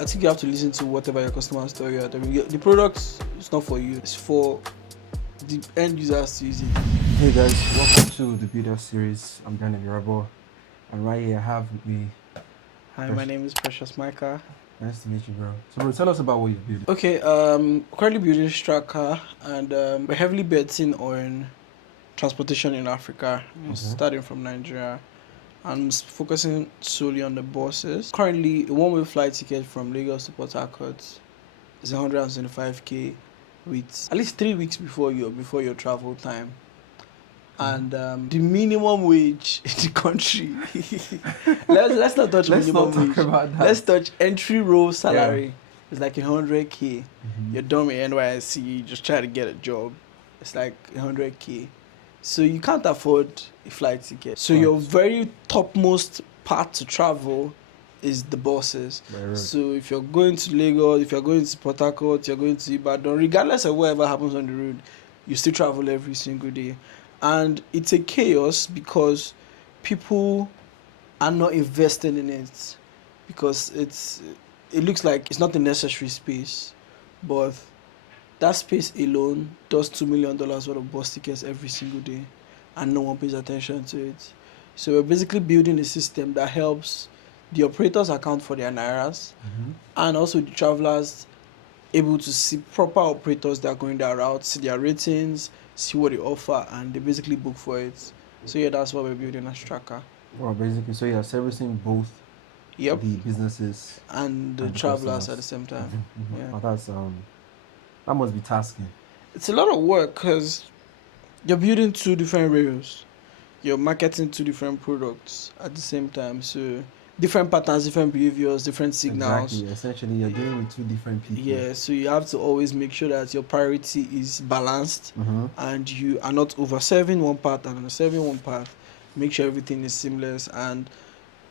I think you have to listen to whatever your customers tell you. The product is not for you. It's for the end users to use it. Hey guys, welcome to the Builder series. I'm Daniel Rabo, and right here I have with me. Hi, my name is Precious Micah. Nice to meet you, bro. So, bro, tell us about what you build. Okay, currently building Straqa, and we're heavily betting on transportation in Africa, starting from Nigeria. I'm focusing solely on the buses. Currently, a one-way flight ticket from Lagos to Port Harcourt is 125k, with at least 3 weeks before your travel time. And the minimum wage in the country. let's not touch minimum wage. About that. Let's touch entry row salary. It's like 100k. Mm-hmm. You're done with NYSC, you just try to get a job. It's like 100k. So you can't afford a flight ticket. So your very topmost part to travel is the buses. So if you're going to Lagos, if you're going to Port Harcourt, you're going to Ibadan, regardless of whatever happens on the road, you still travel every single day. And it's a chaos because people are not investing in it, because it looks like it's not a necessary space, but that space alone does $2 million worth of bus tickets every single day, and no one pays attention to it. So we're basically building a system that helps the operators account for their nairas, and also the travelers able to see proper operators that are going that route, see their ratings, see what they offer, and they basically book for it. So yeah, that's what we're building at Straqa. Well, basically, so you're servicing both the businesses and the travelers at the same time. Yeah. Oh, that must be tasking. It's a lot of work because you're building two different rails. You're marketing two different products at the same time. So different patterns, different behaviors, different signals. Exactly. Essentially, you're dealing with two different people. Yeah, so you have to always make sure that your priority is balanced, and you are not over-serving one part and under-serving one part. Make sure everything is seamless, and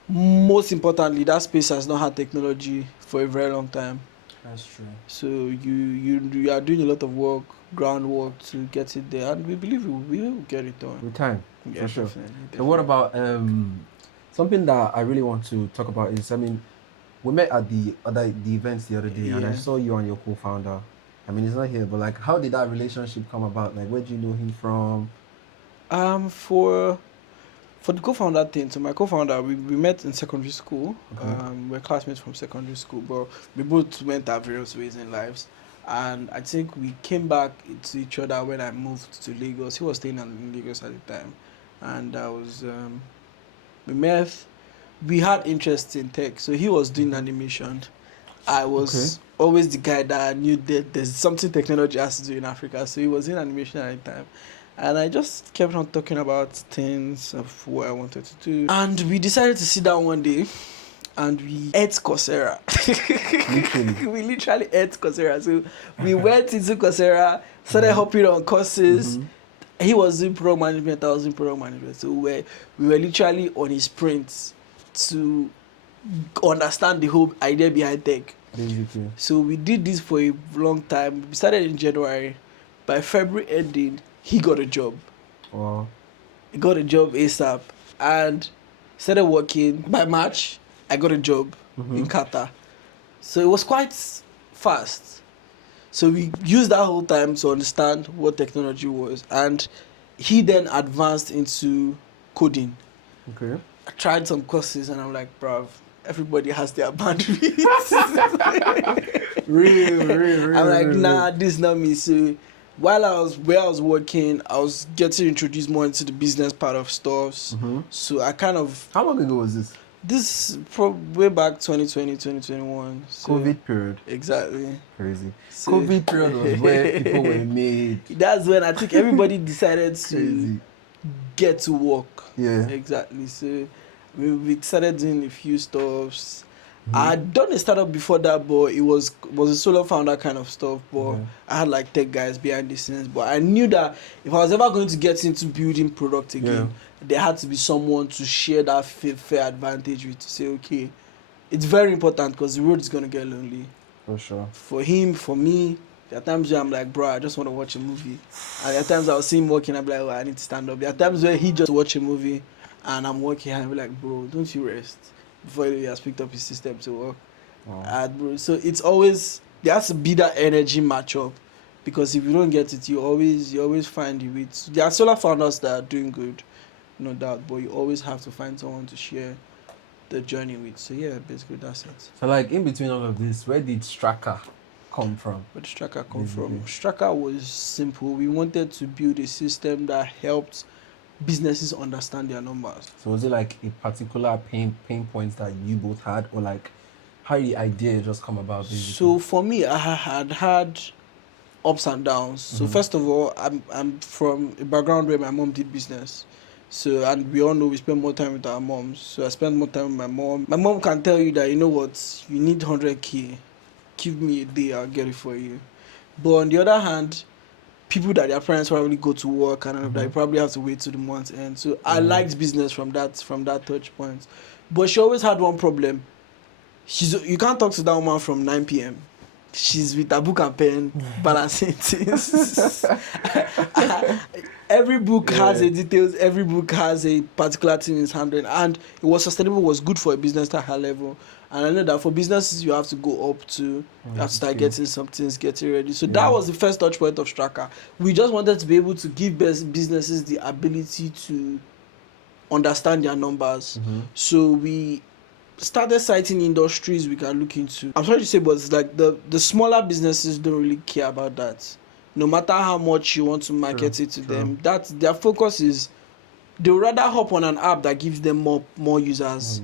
most importantly, that space has not had technology for a very long time. That's true. So you are doing a lot of work, groundwork to get it there, and we believe we will get it done with time. Yeah, for sure. Definitely. So what about something that I really want to talk about is, I mean, we met at the events the other day, and I saw you and your co-founder. I mean, he's not here, but like, how did that relationship come about? Like, where do you know him from? For the co-founder thing, so my co-founder, we met in secondary school. We're classmates from secondary school, but we both went our various ways in lives. And I think we came back to each other when I moved to Lagos. He was staying in Lagos at the time, and we met. We had interest in tech, so he was doing animation. I was always the guy that knew that there's something technology has to do in Africa, so he was in animation at the time. And I just kept on talking about things of what I wanted to do. And we decided to sit down one day and we ate Coursera. We literally ate Coursera. So we went into Coursera, started hopping on courses. He was doing product management, I was doing product management. So we were literally on his sprints to understand the whole idea behind tech. Basically. So we did this for a long time. We started in January. By February ending, he got a job. Wow. He got a job ASAP and started working. By March, I got a job in Qatar. So it was quite fast. So we used that whole time to understand what technology was. And he then advanced into coding. Okay. I tried some courses and I'm like, bruv, everybody has their bandwidth. really. I'm like, nah, this is not me. So while I was working, I was getting introduced more into the business part of stuff. So I kind of... How long ago was this? This way back 2020, 2021. So COVID period. Exactly. Crazy. So, COVID period was where people were made. That's when I think everybody decided to get to work. Yeah. Exactly. So we started doing a few stuffs. I had done a startup before that, but it was a solo founder kind of stuff. But I had like tech guys behind the scenes. But I knew that if I was ever going to get into building product again, there had to be someone to share that fair advantage with, to say, okay, it's very important because the road is going to get lonely. For sure. For him, for me, there are times where I'm like, bro, I just want to watch a movie. And there are times I'll see him working, I'm like, oh, I need to stand up. There are times where he just watch a movie and I'm working and I'm like, bro, don't you rest before he has picked up his system to work. Oh. Bro. So it's always there has to be that energy match up, because if you don't get it, you always find the way. There are solar founders that are doing good, no doubt, but you always have to find someone to share the journey with. So yeah, basically that's it. So like in between all of this, where did Straqa come from? Where did Straka come from? Basically. Straka was simple. We wanted to build a system that helped businesses understand their numbers. So was it like a particular pain points that you both had, or like how did the idea just come about basically? So for me, I had ups and downs. So first of all, I'm from a background where my mom did business. So, and we all know we spend more time with our moms. So I spend more time with my mom. My mom can tell you that, you know what, you need 100K. Give me a day, I'll get it for you. But on the other hand, people that their parents probably go to work and all of that, you probably have to wait till the month end. So I liked business from that touch point. But she always had one problem. You can't talk to that woman from 9 p.m. She's with a book and pen balancing things. Every book has a details, every book has a particular thing it's handling, and it was sustainable, was good for a business at high level. And I know that for businesses you have to go up to, you have to start getting some things, getting ready. So that was the first touch point of Straka. We just wanted to be able to give businesses the ability to understand their numbers. So we started citing industries we can look into. I'm sorry to say, but it's like the smaller businesses don't really care about that. No matter how much you want to market it to them, that their focus is they would rather hop on an app that gives them more users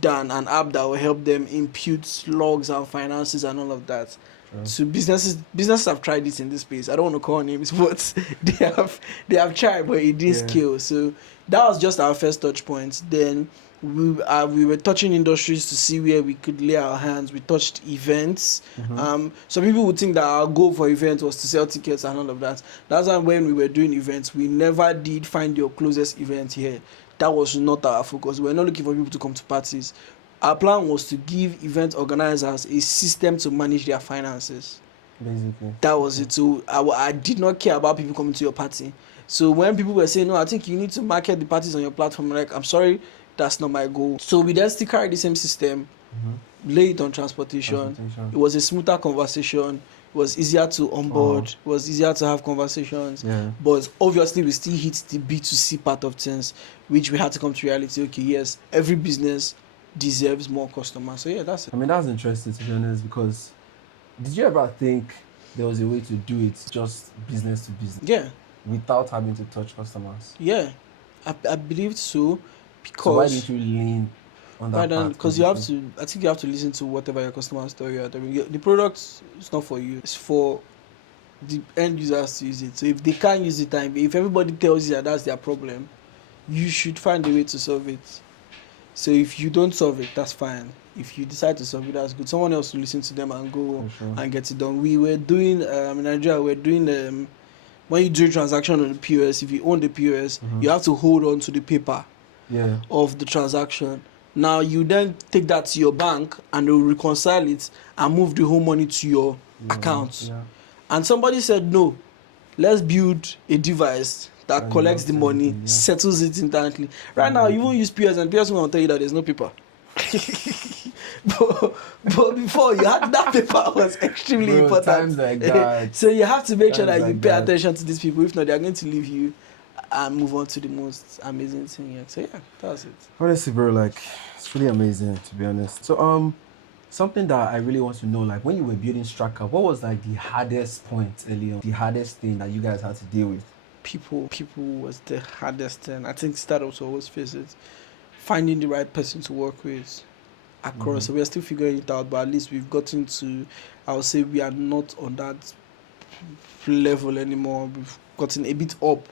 than an app that will help them impute logs and finances and all of that. So businesses have tried it in this space. I don't want to call names, but they have tried, but it didn't scale. So that was just our first touch point. Then we were touching industries to see where we could lay our hands. We touched events. Some people would think that our goal for events was to sell tickets and all of that. That's why when we were doing events, we never did find your closest event here. That was not our focus. We're not looking for people to come to parties. Our plan was to give event organizers a system to manage their finances. Basically. That was it. So I did not care about people coming to your party. So when people were saying, no, I think you need to market the parties on your platform, I'm like, I'm sorry, that's not my goal. So we then still carry the same system, lay it on transportation. It was a smoother conversation. It was easier to onboard. It was easier to have conversations. But obviously, we still hit the B2C part of things, which we had to come to reality. Okay, yes, every business deserves more customers. So yeah, that's it. I mean, that's interesting, to be honest, because did you ever think there was a way to do it just business to business? Yeah. Without having to touch customers? Yeah, I believed so. Because so why did you lean on that part? Because I think you have to listen to whatever your customers tell you. The product is not for you. It's for the end users to use it. So if they can't use it, if everybody tells you that that's their problem, you should find a way to solve it. So if you don't solve it, that's fine. If you decide to solve it, that's good. Someone else will listen to them and go and get it done. We were doing in Nigeria. We're doing when you do a transaction on the POS. If you own the POS, you have to hold on to the paper of the transaction. Now you then take that to your bank and they'll reconcile it and move the whole money to your account. And somebody said, no, let's build a device that collects the money, settles it instantly. Right now, you won't use POS and POS will tell you that there's no paper. but before, you had that paper was extremely important. Times like that. So you have to make sure that you pay attention to these people. If not, they're going to leave you and move on to the most amazing thing. So yeah, that's it. Honestly, bro, like it's really amazing, to be honest. So something that I really want to know, like when you were building Straqa, what was like the hardest point early on? The hardest thing that you guys had to deal with? People was the hardest thing. I think startups always face it. Finding the right person to work with across. So we are still figuring it out, but at least we've gotten to, I would say we are not on that level anymore. We've gotten a bit up,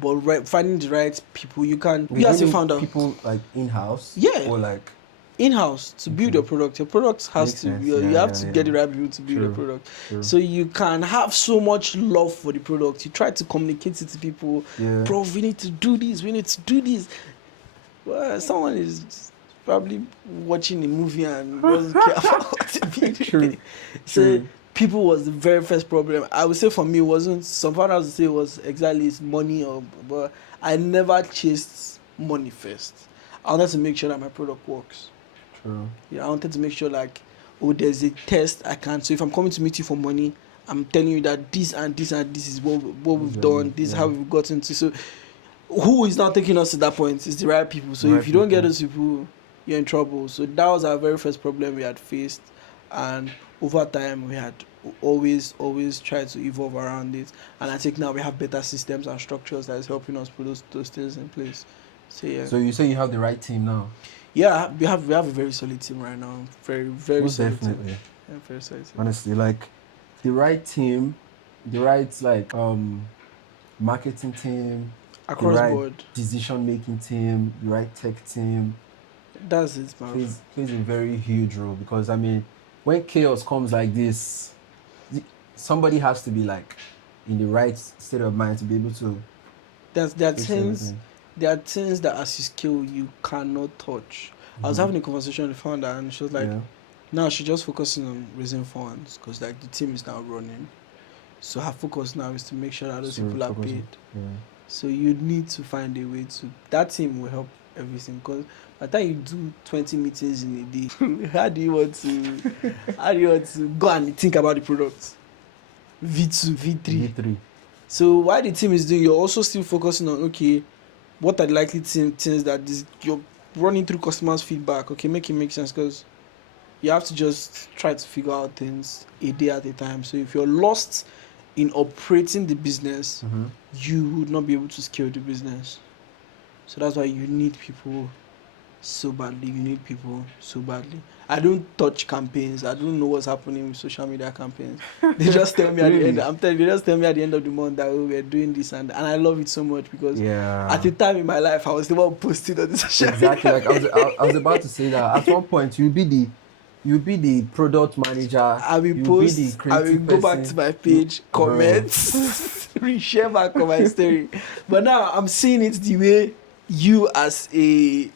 but finding the right people, you can. You as a founder, people like in-house, or like in-house to build your product. Your product has to. You have to get the right people to build your product. So you can have so much love for the product. You try to communicate it to people. Bro, we need to do this. We need to do this. Well, someone is probably watching a movie and doesn't care about what to be. So people was the very first problem. I would say for me, it wasn't. Some founders would say it was exactly money, but I never chased money first. I wanted to make sure that my product works. True. Yeah, I wanted to make sure like or there's a test I can. So if I'm coming to meet you for money, I'm telling you that this and this and this is what we've done. This is how we've gotten to. So who is not taking us to that point is the right people. So if you don't get those people, you're in trouble. So that was our very first problem we had faced, and over time we had always tried to evolve around it. And I think now we have better systems and structures that is helping us put those things in place. So yeah. So you say you have the right team now? Yeah, we have a very solid team right now. Very Most solid definitely. team. Yeah, very solid team. Honestly, like the right team, the right marketing team, Across the right board. decision making team, the right tech team. That's it, man. Plays a very huge role, because I mean, when chaos comes like this, somebody has to be like in the right state of mind to be able to. There are things that as you scale you cannot touch. I was having a conversation with the founder, and she was like, now she's just focusing on raising funds because like the team is now running. So her focus now is to make sure that those people are paid. So you need to find a way to. That team will help everything, because by the time you do 20 meetings in a day, how do you want to go and think about the product? V2, V3. So while the team is doing, you're also still focusing on, okay, what are the likely things that you're running through customers' feedback. Okay, make it make sense, because you have to just try to figure out things a day at a time. So if you're lost in operating the business, you would not be able to scale the business. So that's why you need people so badly. I don't touch campaigns. I don't know what's happening with social media campaigns. They just tell me at the end. I'm telling you, they just tell me at the end of the month that we're doing this, and I love it so much, because at the time in my life I was the one posting on the social media. Exactly. Like I was about to say that at one point you'll be the product manager. I will post. I will go back to my page, comment, reshare back on my story. But now I'm seeing it the way you as a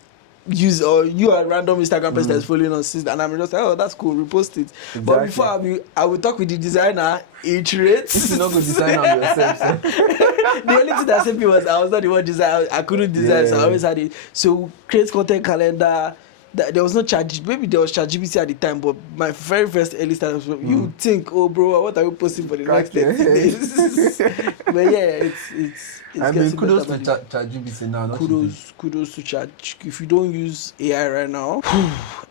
user, or you are a random Instagram person that's following us, and I'm just like, oh, that's cool, repost it. Exactly. But before I will talk with the designer, iterate. You're not going to design on yourself. So. The only thing that saved me was I was not the one design. I couldn't design, so I always had it. So create content calendar. There was no charge. Maybe there was ChatGPT at the time, but my very first early start was you think, oh bro, what are we posting for the next 30 days? But yeah, it's I mean, kudos to ChatGPT now. Kudos to Chat. If you don't use AI right now,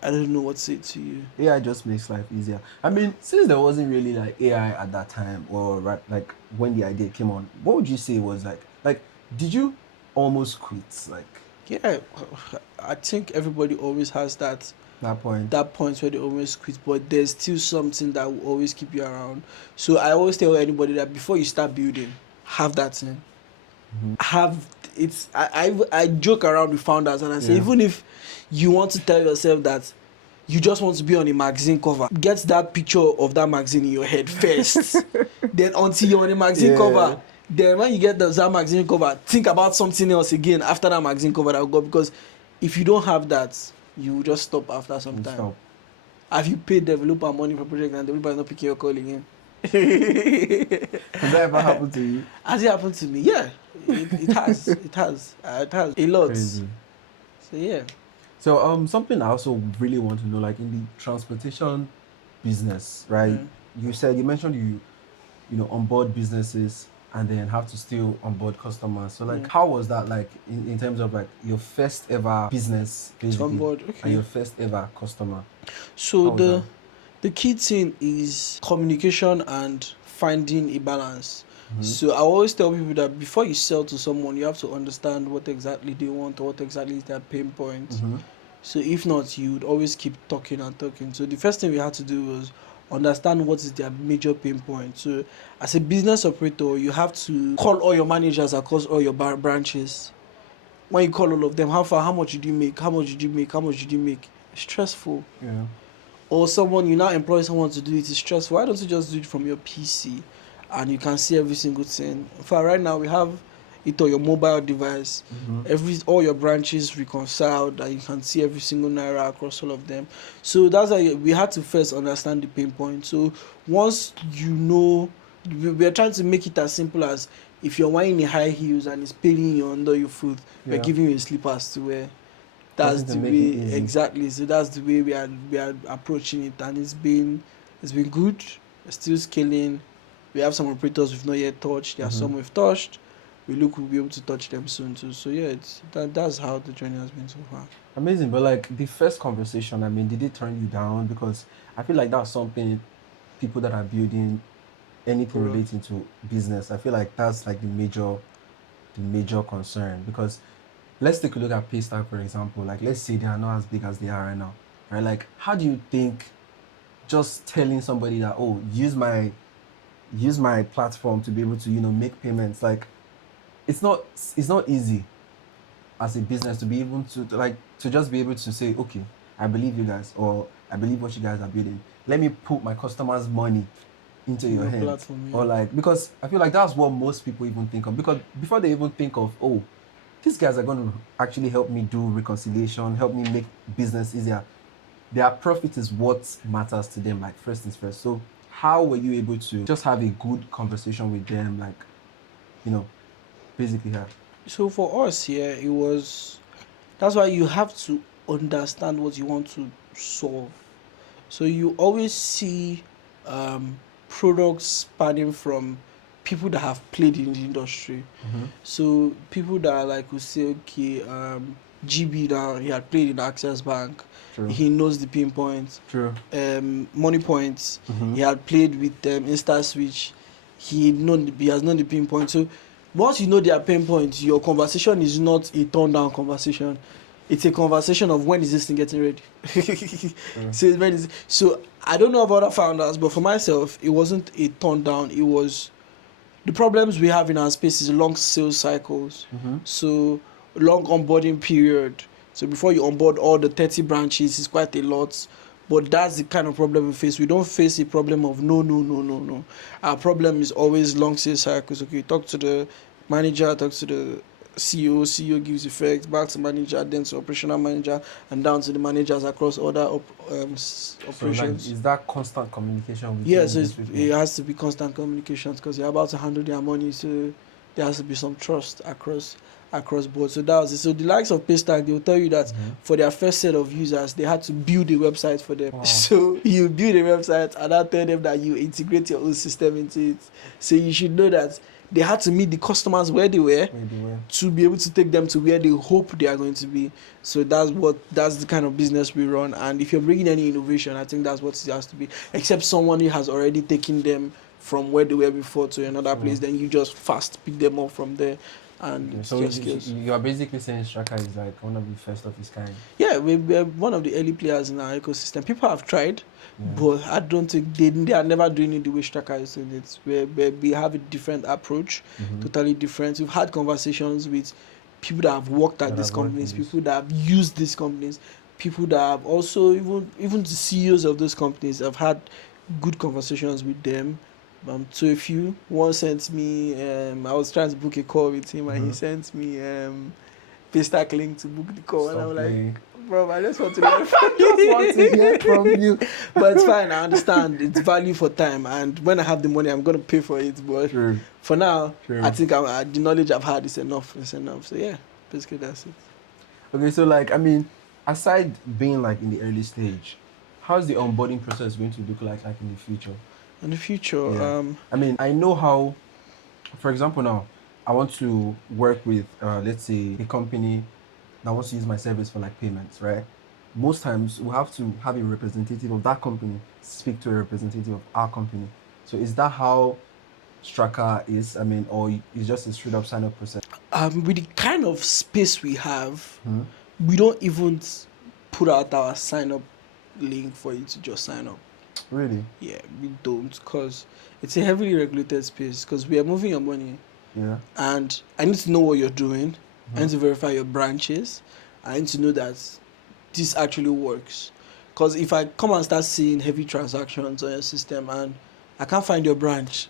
I don't know what to say to you. AI just makes life easier. I mean, since there wasn't really like AI at that time, or like when the idea came on, what would you say was like did you almost quit? Like, yeah, I think everybody always has that point where they almost quit, but there's still something that will always keep you around. So I always tell anybody that before you start building, have that thing. I joke around with founders, and I say, even if you want to tell yourself that you just want to be on a magazine cover, get that picture of that magazine in your head first. Then until you're on a magazine cover, then when you get that magazine cover, think about something else again after that magazine cover that will go, because if you don't have that, you will just stop after some time. Have you paid developer money for project and developer is not picking your call again? Has that ever happened to you? Has it happened to me? Yeah, it has. It has a lot. Crazy. So yeah. So something I also really want to know, like in the transportation business, right? You mentioned you onboard businesses and then have to still onboard customers. So like, how was that like in terms of like your first ever business basically, onboard, and your first ever customer? So the key thing is communication and finding a balance. So I always tell people that before you sell to someone, you have to understand what exactly they want or what exactly is their pain point. So if not, you would always keep talking and talking. So the first thing we had to do was understand what is their major pain point. So as a business operator, you have to call all your managers across all your branches. When you call all of them, how much did you make? How much did you make? How much did you make? It's stressful. Yeah. Or you now employ someone to do it. It's stressful. Why don't you just do it from your PC and you can see every single thing? In fact, right now we have it on your mobile device. All your branches reconciled, and you can see every single naira across all of them. So that's why we had to first understand the pain point. So once you know, we are trying to make it as simple as if you're wearing high heels and it's paining you under your foot, we're giving you a slippers to wear. that's Something to the make it way easy. exactly. So that's the way we are approaching it, and it's been good. We're still scaling. We have some operators we've not yet touched. There are Mm-hmm. some we've touched. We'll be able to touch them soon too. So yeah, that's how the journey has been so far. Amazing. But like the first conversation, I mean, did it turn you down? Because I feel like that's something people that are building anything Bro. relating to business, I feel like that's like the major concern. Because let's take a look at Paystack, for example. Like, let's say they are not as big as they are right now, right? Like, how do you think just telling somebody that, oh, use my platform to be able to, make payments, like, it's not easy as a business to be able to just be able to say, okay, I believe you guys, or I believe what you guys are building. Let me put my customers' money into In your your hands. platform, Or yeah. like, because I feel like that's what most people even think of. Because before they even think of, oh, these guys are going to actually help me do reconciliation, help me make business easier. Their profit is what matters to them, like first things first. So how were you able to just have a good conversation with them, like, you know, basically have? So for us here, it was that's why you have to understand what you want to solve. So you always see um, products spanning from people that have played in the industry. Mm-hmm. So people that are like will say, okay, GB now he had played in Access Bank, True. he knows the pinpoints. True. Money points, Mm-hmm. he had played with Insta Switch, he has known the pinpoint. So once you know their pinpoints, your conversation is not a turn down conversation. It's a conversation of when is this thing getting ready. True. So I don't know about other founders, but for myself, it wasn't a turn down. It was the problems we have in our space is long sales cycles. Mm-hmm. So long onboarding period. So before you onboard all the 30 branches, it's quite a lot. But that's the kind of problem we face. We don't face a problem of no, no, no, no, no. Our problem is always long sales cycles. Okay, talk to the manager, talk to the CEO, CEO gives effect, back to manager, then to operational manager, and down to the managers across other So like, operations. is that constant communication Yeah, between so these people? it has to be constant communications because you're about to handle their money, so there has to be some trust across board. So that was it. So the likes of Paystack, they'll tell you that Mm-hmm. for their first set of users, they had to build a website for them. Wow. So you build a website and I tell them that you integrate your own system into it. So you should know that they had to meet the customers where they were Maybe. to be able to take them to where they hope they are going to be. So that's the kind of business we run. And if you're bringing any innovation, I think that's what it has to be. Except someone who has already taken them from where they were before to another place, Sure. then you just fast pick them up from there, and Okay. it's So just skills. you are basically saying Straqa is like one of the first of its kind. Yeah, we're one of the early players in our ecosystem. People have tried, Yeah. but I don't think they are never doing it the way Straka is doing it. We have a different approach, Mm-hmm. totally different. We've had conversations with people that have worked at That these I've worked companies, with this. people that have used these companies, people that have also even the CEOs of those companies. I've had good conversations with them. To a few. One sent me. I was trying to book a call with him, and he Mm-hmm. sent me Paystack link to book the call, and Stop I'm like, playing. bro, I just want to learn from Just want to hear from you. but it's fine. I understand. It's value for time, and when I have the money, I'm gonna pay for it. But True. for now, True. I think the knowledge I've had is enough. It's enough. So yeah, basically that's it. Okay, so like, I mean, aside being like in the early stage, how's the onboarding process going to look like in the future? In the future, Yeah. I mean, I know how, for example, now I want to work with, let's say, a company that wants to use my service for like payments, right? Most times we have to have a representative of that company speak to a representative of our company. So is that how Straka is? I mean, or it's just a straight up sign up process? with the kind of space we have, Hmm? we don't even put out our sign up link for you to just sign up. Really? Yeah, we don't, because it's a heavily regulated space. Because we are moving your money, Yeah. and I need to know what you're doing. I Mhm. need to verify your branches. I need to know that this actually works. Because if I come and start seeing heavy transactions on your system and I can't find your branch,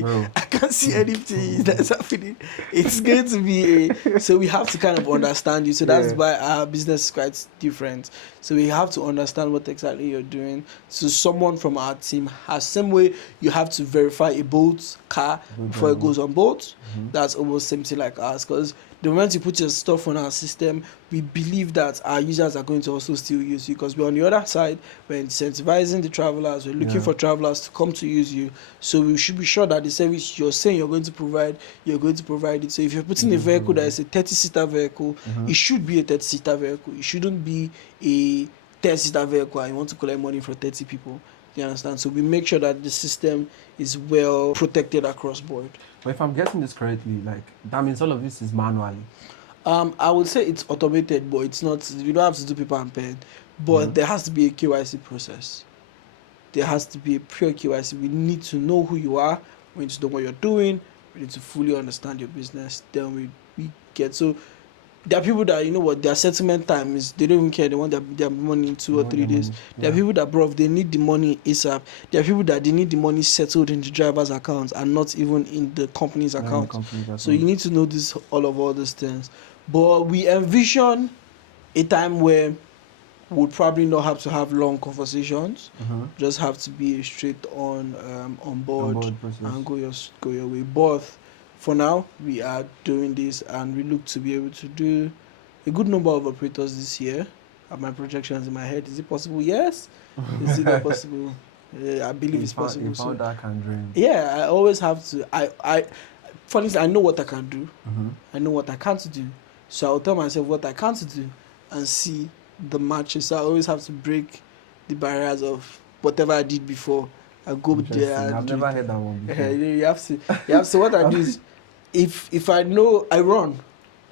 Bro. I can't see anything that's happening, it's going to be so we have to kind of understand you. So that's Yeah. why our business is quite different. So we have to understand what exactly you're doing. So someone from our team has same way you have to verify a boat car Good before it driver. goes on boat. Mhm. That's almost same thing like us, because the moment you put your stuff on our system, we believe that our users are going to also still use you, because we're on the other side, we're incentivizing the travelers, we're looking for travelers to come to use you. So we should be sure that the service you're saying you're going to provide, you're going to provide it. So if you're putting a vehicle that is a 30-seater vehicle, it should be a 30-seater vehicle. It shouldn't be a 10-seater vehicle and you want to collect money for 30 people. You understand? So we make sure that the system is well protected across board. But if I'm getting this correctly, like that means all of this is manually. I would say it's automated, but it's not. You don't have to do paper and pen, but there has to be a KYC process. There has to be a pure KYC. We need to know who you are. We need to know what you're doing. We need to fully understand your business. Then we get so. There are people that, you know what, their settlement time is, they don't even care. They want their money in 2 or 3 days. There are people that, bro, they need the money ASAP. There are people that they need the money settled in the driver's account and not even in the company's account. So you need to know all these things. But we envision a time where we'll probably not have to have long conversations. Just have to be straight on board and go your way. But for now, we are doing this, and we look to be able to do a good number of operators this year. Have my projections in my head. Is it possible? Yes. Is it not possible? I believe it's possible. You found that can dream. Yeah, I always have to. For instance, I know what I can do. I know what I can't do. So I'll tell myself what I can't do and see the matches. So I always have to break the barriers of whatever I did before. I go there. I've never heard that one before. You have to. So what I do is, if I know I run,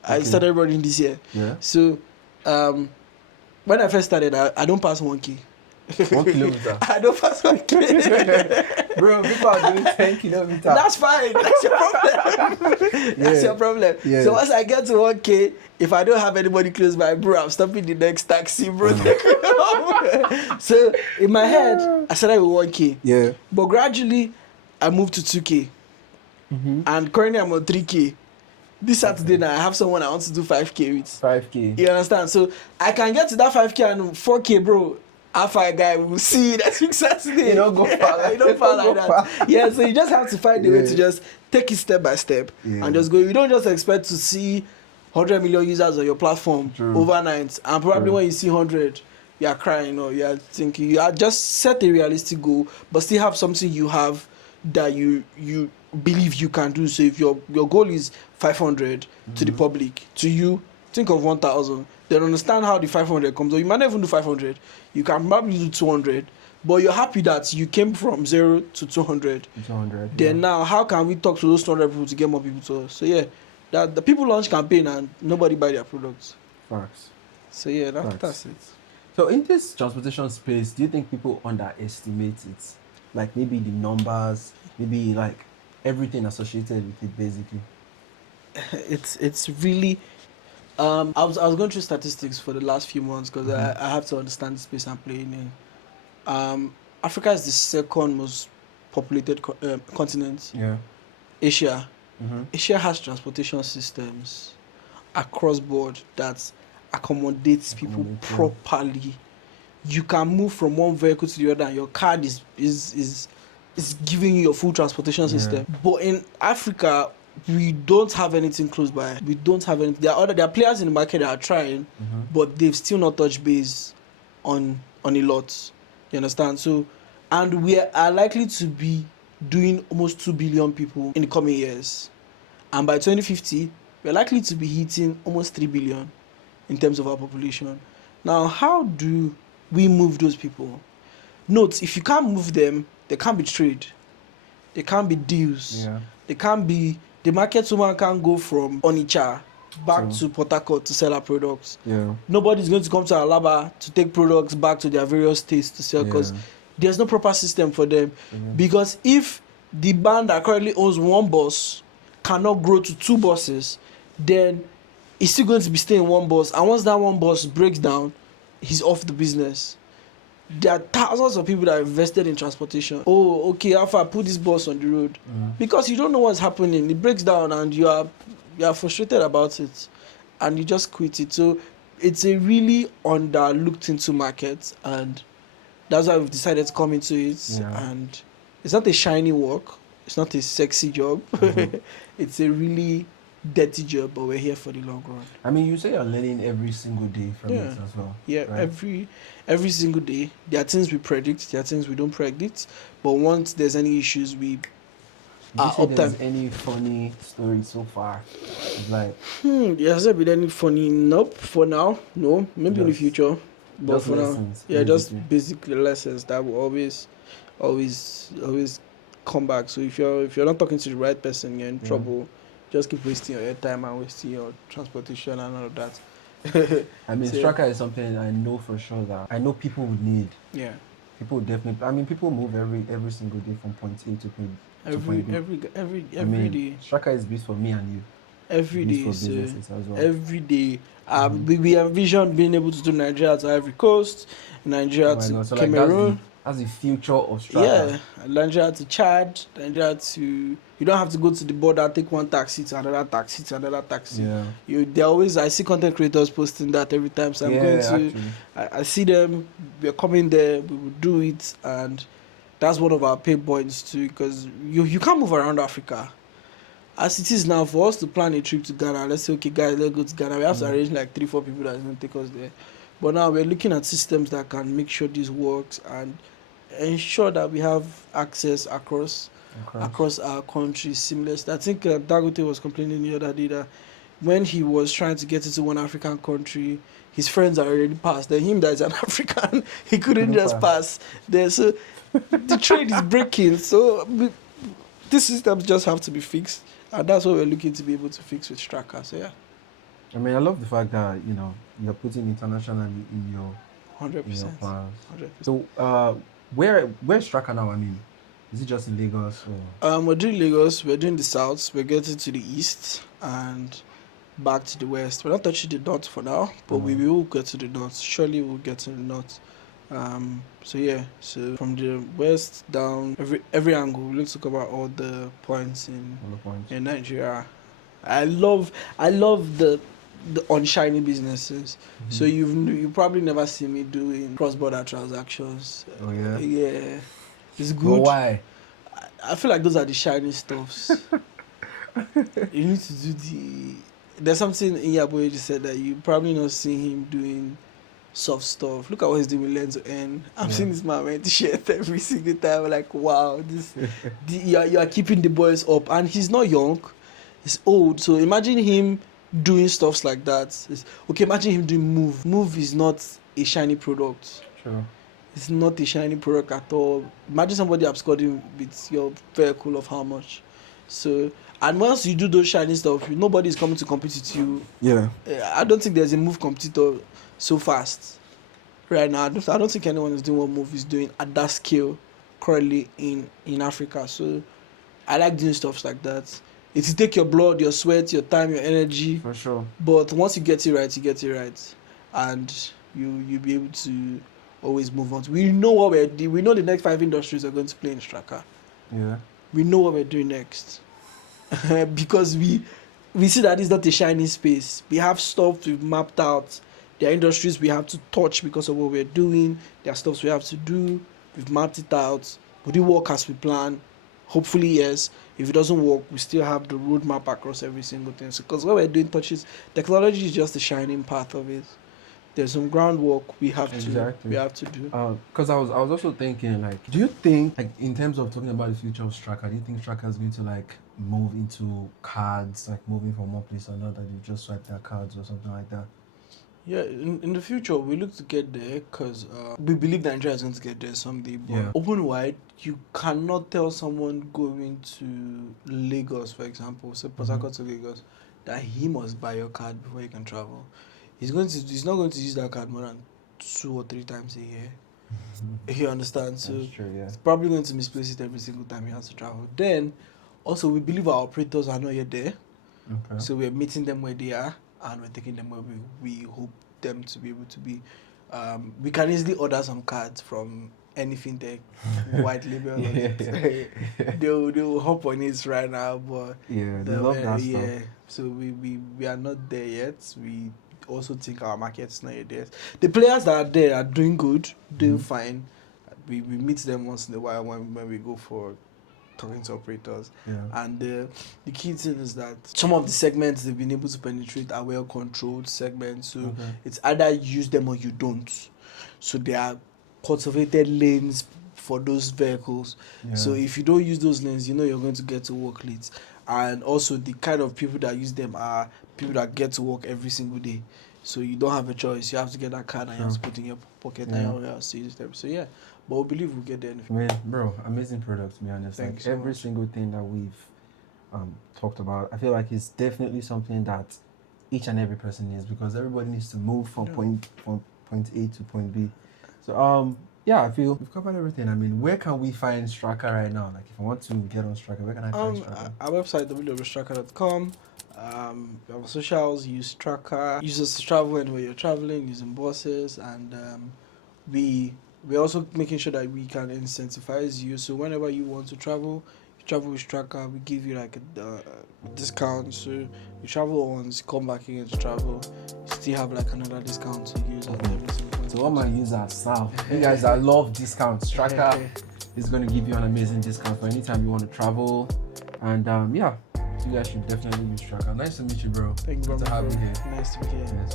I started running this year. Yeah. So when I first started, I don't pass 1K. 1 kilometer. I don't pass 1K. Bro, people are doing 10 kilometers. That's fine. That's your problem. That's your problem. Yeah. So once I get to 1K, if I don't have anybody close by, bro, I'm stopping the next taxi, bro. So in my head, I started with 1K. Yeah. But gradually, I moved to 2K. And currently, I'm on 3K. This Saturday now, I have someone I want to do 5K with. 5K. You understand? So I can get to that 5K and 4K, bro. Alpha guy, we will see next week Saturday. You don't go far. You don't fall like that. Yeah, so you just have to find a way to just take it step by step and just go. You don't just expect to see 100 million users on your platform overnight, and probably when you see 100, you are crying or you are thinking. You are just set a realistic goal, but still have something you have that you believe you can do. So if your goal is 500 to the public, to you, think of 1,000. Then understand how the 500 comes. Or you might not even do 500. You can probably do 200. But you're happy that you came from 0 to 200. 200. Then now, how can we talk to those 200 people to get more people to us? So yeah, that the people launch campaign and nobody buy their products. Facts. So yeah, that's it. So in this transportation space, do you think people underestimate it? Like maybe the numbers, maybe like everything associated with it, basically. It's really. I was going through statistics for the last few months because I have to understand the space I'm playing in. Africa is the second most populated continent. Yeah. Asia. Asia has transportation systems across board that accommodates people properly. You can move from one vehicle to the other, and your card is giving you your full transportation system. But in Africa, we don't have anything close by. We don't have anything. There are players in the market that are trying, but they've still not touched base on a lot. You understand? So, and we are likely to be doing almost 2 billion people in the coming years. And by 2050, we're likely to be hitting almost 3 billion in terms of our population. Now, how do we move those people? Note, if you can't move them, there can't be trade. There can't be deals. There can't be... The market woman can't go from Onitsha back to Port Harcourt to sell her products. Nobody's going to come to Alaba to take products back to their various states to sell because there's no proper system for them. Because if the band that currently owns one bus cannot grow to 2 buses, then he's still going to be staying in one bus. And once that one bus breaks down, he's off the business. There are thousands of people that are invested in transportation. Oh, okay, Alpha, put this bus on the road. Because you don't know what's happening. It breaks down and you are frustrated about it. And you just quit it. So it's a really underlooked into market. And that's why we've decided to come into it. And it's not a shiny work. It's not a sexy job. It's a really dirty job, but we're here for the long run. I mean, you say you're learning every single day from it Yeah, as well, yeah. right? Every single day, there are things we predict, there are things we don't predict. But once there's any issues, we Would you are say uptime. there's any funny story so far? It's like Has there been any funny? Nope. For now, no. Maybe in the just future, but just for now, lessons, yeah, just basically. basically lessons that will always come back. So if you're not talking to the right person, you're in Yeah. trouble. Just keep wasting your airtime and wasting your transportation and all of that. I mean, So yeah, Straka is something I know for sure that I know people would need. yeah. People would definitely. I mean, people move every single day from point A to Every point B. every every I every mean, day, Straka is built for me and you. every Built day. for So businesses as well. every day, Hmm. we envision being able to do Nigeria to Ivory Coast, Oh Nigeria my to god! So like Cameroon. that's the future of Straka. Yeah, Nigeria to Chad, Nigeria to. You don't have to go to the border, take one taxi to another taxi to another taxi. Yeah. They always. I see content creators posting that every time. So I'm going Yeah, to. actually. I see them. We're coming there. We will do it, and that's one of our pain points too. Because you can't move around Africa. As it is now, for us to plan a trip to Ghana, let's say, okay, guys, let's go to Ghana. We have to Mm. arrange like 3-4 people that's going to take us there. But now we're looking at systems that can make sure this works and ensure that we have access Across. across our country seamless. I think Dagote was complaining the other day that when he was trying to get into one African country, his friends are already passed. Then him that is an African, he couldn't Couldn't just pass. pass there. So the trade is breaking. So these systems just have to be fixed, and that's what we're looking to be able to fix with Straka. So yeah, I mean, I love the fact that you're putting internationally hundred in your percent, plans. 100%. So, where's Straka now? I mean, is it just in Lagos or? We're doing Lagos. We're doing the south. We're getting to the east and back to the west. We're not touching the north for now, but we Mm. will get to the north. Surely we'll get to the north. So yeah, so from the west down every angle, we look to cover all the points All the points. in Nigeria. I love the unshiny businesses. So Mhm. you probably never see me doing cross border transactions. Oh yeah. Yeah, it's But good. why? I feel like those are the shiny stuffs. You need to do the. There's something in Yabo just said that you probably not seen him doing soft stuff. Look at what he's doing with Lens to End. I'm Yeah. seeing this man wearing t-shirt every single time. I'm like, wow, you are keeping the boys up, and he's not young, he's old. So imagine him doing stuffs like that. Okay, imagine him doing Move. Move is not a shiny product. Sure. It's not a shiny product at all. Imagine somebody absconding with your vehicle of how much. So, and once you do those shiny stuff, nobody is coming to compete with you. Yeah. I don't think there's a Move competitor so fast right now. I don't think anyone is doing what Move is doing at that scale currently in Africa. So I like doing stuff like that. It will take your blood, your sweat, your time, your energy, For sure. but once you get it right, you get it right, and you'll be able to always move on. We know what we're doing. We know the next 5 industries are going to play in Straka. Yeah. We know what we're doing next because we see that it's not a shiny space. We have stuff we've mapped out. There are industries we have to touch because of what we're doing. There are stuff we have to do. We've mapped it out. Would it work as we plan? Hopefully, yes. If it doesn't work, we still have the roadmap across every single thing. So, because what we're doing touches technology is just the shining path of it. There's some groundwork we Exactly. have to do. Because I was also thinking, like, do you think, like, in terms of talking about the future of Straka, do you think Straka is going to like move into cards, like moving from one place to another? You just swipe their cards or something like that. Yeah, in the future, we look to get there because we believe Nigeria is going to get there someday. But Yeah. open wide, you cannot tell someone going to Lagos, for example, say Port Harcourt to Lagos, that he must buy your card before he can travel. He's not going to use that card more than 2 or 3 times a year. You understand? So That's true. Yeah. it's probably going to misplace it every single time he has to travel. Then, also, we believe our operators are not yet there. Okay. So we're meeting them where they are and we're taking them where we hope them to be able to be. We can easily order some cards from any fintech, white label on it. They'll hop on it right now, but Yeah, they love that stuff. yeah. So we are not there yet. We also think our market's not yet there. The players that are there are doing good, doing Mhm. fine. We meet them once in a while when we go for talking to operators. Yeah. And the key thing is that some of the segments they've been able to penetrate are well controlled segments. So it's either you use them or you don't. So they are cultivated lanes for those vehicles. Yeah. So if you don't use those lanes, you know you're going to get to work late. And also the kind of people that use them are people that get to work every single day. So you don't have a choice. You have to get that card and you have to put in your pocket and you have to use them. So yeah, but we believe we'll get there. Man, bro, amazing product, to be honest. Thank you like so every much. single thing that we've talked about, I feel like it's definitely something that each and every person needs, because everybody needs to move from point A to point B. So yeah, I feel we've covered everything. I mean, where can we find Straqa right now? Like, if I want to get on Straqa, where can I find Straqa? Our website www.straqa.com. Our socials, use Straqa. Use us to travel anywhere you're traveling, using buses, and we're also making sure that we can incentivize you. So whenever you want to travel, you travel with Straqa. We give you like a discount. So you travel once, come back again to travel, you still have like another discount to use at every single point. So all my users now, you guys that love discounts, Straqa is going to give you an amazing discount for anytime you want to travel. And yeah, you guys should definitely use Straqa. Nice to meet you, bro. Thank you, Good to have you here. Nice to be here. Yes.